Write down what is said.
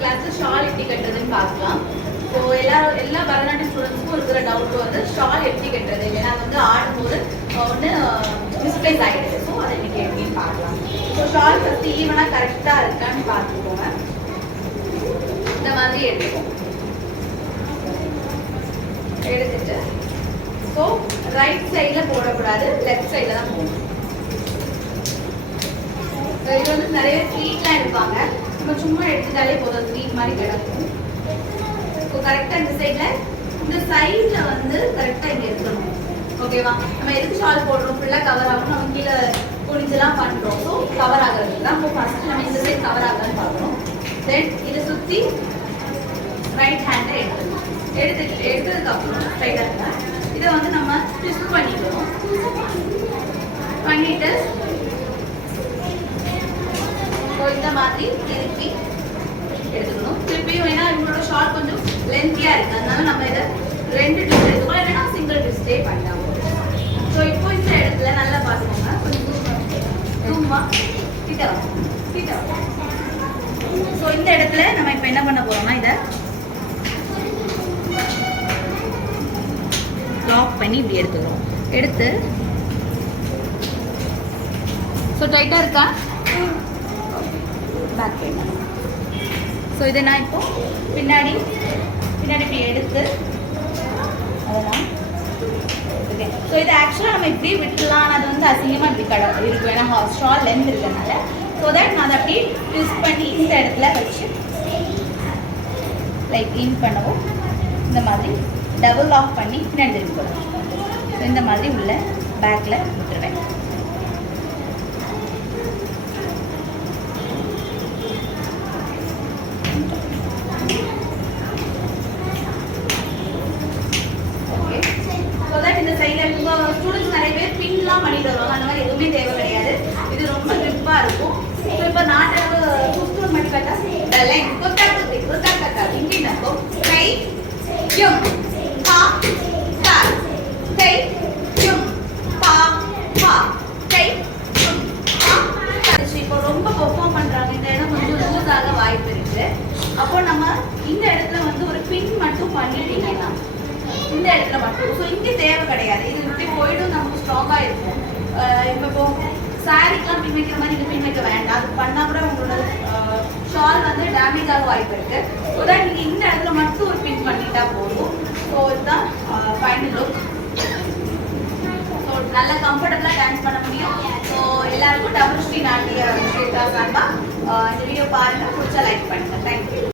கிளாஸ்ல ஷால் எப்படி கட்டுறதுன்னு பார்க்கலாம். ஸோ எல்லா பரதநாட்டியம் ஸ்டூடெண்ட்ஸ்க்கும் இருக்கிற டவுட் வந்து ஷால் எப்படி கட்டுறது, ஏன்னா அது வந்து ஆடும்போது ஒன்று மிஸ்பிளேஸ் ஆகிடுது. ஸோ அதை இன்னைக்கு எப்படின்னு பார்க்கலாம். ஸோ ஷால் ஃபஸ்ட்டு ஈவனாக கரெக்டாக இருக்கான்னு பார்த்துக்கோங்க. இந்த மாதிரி எடுத்துக்கோங்க. எடுத்துட்டு ஸோ ரைட் சைடில் போடக்கூடாது, லெஃப்ட் சைடில் தான் போடணும். இது வந்து நிறைய ஸ்வீட்லாம் எடுப்பாங்க. நம்ம சும்மா எடுத்துட்டாலே போதும், ஸ்வீட் மாதிரி கிடக்கும். ஸோ கரெக்டாக இந்த சைடில் வந்து கரெக்டாக இங்கே இருக்கணும். ஓகேவா? நம்ம எதுக்கு ஷால் போடுறோம், ஃபுல்லாக கவர் ஆகணும். நம்ம கீழே குனிஞ்செல்லாம் பண்ணுறோம். ஸோ கவர் ஆகிறது தான். இப்போ ஃபர்ஸ்ட் நம்ம இந்த சைட் கவர் ஆகலான்னு பார்க்கணும். தென் இதை சுற்றி ரைட் ஹேண்டை எடுத்துக்கணும். எடுத்ததுக்கப்புறம் ஸ்ட்ரைட்டாக இதை வந்து நம்ம ட்விஸ்ட் பண்ணிக்கணும். பண்ணிட்டு இந்த மாதிரி திருப்பி எடுத்துக்கணும். திருப்பியும் ஏன்னா இவங்களோட ஷார்ட் கொஞ்சம் லென்த்தியா இருக்கு, அதனால நம்ம இதை 2 ட்விஸ்ட் எடுத்துக்கணும், இல்லைன்னா சிங்கிள் ட்விஸ்டே பண்ணலாம். ஸோ இப்போ இந்த இடத்துல நல்லா பார்த்துக்கோங்க. கொஞ்சம் தூமா கிட்ட. ஸோ இந்த இடத்துல நம்ம இப்போ என்ன பண்ண போறோம்னா இதை லாக் பண்ணி இப்படி எடுத்துக்கிறோம். எடுத்து ஸோ டைட்டாக இருக்கா? பேக் பண்ணணும். ஸோ இதை நான் இப்போ பின்னாடி இப்படி எடுத்து அதெல்லாம் ஓகே. ஸோ இதை ஆக்சுவலாக நம்ம இப்படி விட்டுலாம், ஆனால் அது வந்து அசிங்கமாக இப்படி இருக்கும், ஏன்னா ஷால் லென்த் இருக்கிறதுனால. ஸோ தட் நான் அதை அப்படி ட்விஸ்ட் பண்ணி இந்த இடத்துல வச்சு லைக் இன் பண்ணவும் இந்த மாதிரி டபுள் லாக் பண்ணி பின்னாடி திருப்பி போடுவோம். ஸோ இந்த மாதிரி உள்ள பேக்கில் விட்டுருவேன். ஸ்டூடெண்ட்ஸ் நிறைய பேர் பின்லாம் பண்ணிட்டு வருவாங்க, அந்த மாதிரி எதுவுமே தேவை கிடையாது. இது ரொம்ப கிரிப்பா இருக்கும். இப்போ நாட்டளவு சுத்தூர் மணி கட்டா இங்கே நடக்கும். கை யும் பா பா கை யும் பா பா கை யும் பா. இப்போ ரொம்ப பெர்ஃபார்ம் பண்றாங்க, இந்த இடம் கொஞ்சம் லூஸ் ஆக வாய்ப்பு இருக்கு. அப்போ நம்ம இந்த இடத்துல வந்து ஒரு பின் மட்டும் பண்ணிட்டீங்கன்னா இந்த இடத்துல மட்டும். ஸோ இங்கே தேவை கிடையாது, இது இப்படி போயிடும், நமக்கு ஸ்ட்ராங்காக இருக்கும். இப்போ சாரிக்கெலாம் பின் வைக்கிற மாதிரி இது பின் வைக்க வேண்டாம். அது பண்ணால் கூட உங்களோட ஷால் வந்து டேமேஜ் ஆக வாய்ப்பு இருக்கு. ஸோ தான் நீங்கள் இந்த இடத்துல மட்டும் ஒரு பின் பண்ணிட்டா போதும். ஸோ இதுதான் ஃபைனல் லுக். ஸோ நல்லா கம்ஃபர்டபுளாக டான்ஸ் பண்ண முடியும். ஸோ எல்லாருக்கும் டபுள் ஸ்ரீ நாட்டிய விஷயத்தா சார்பாக இந்த வீடியோ பாருங்கள், பிடிச்சா லைக் பண்ணுங்கள். தேங்க்யூ.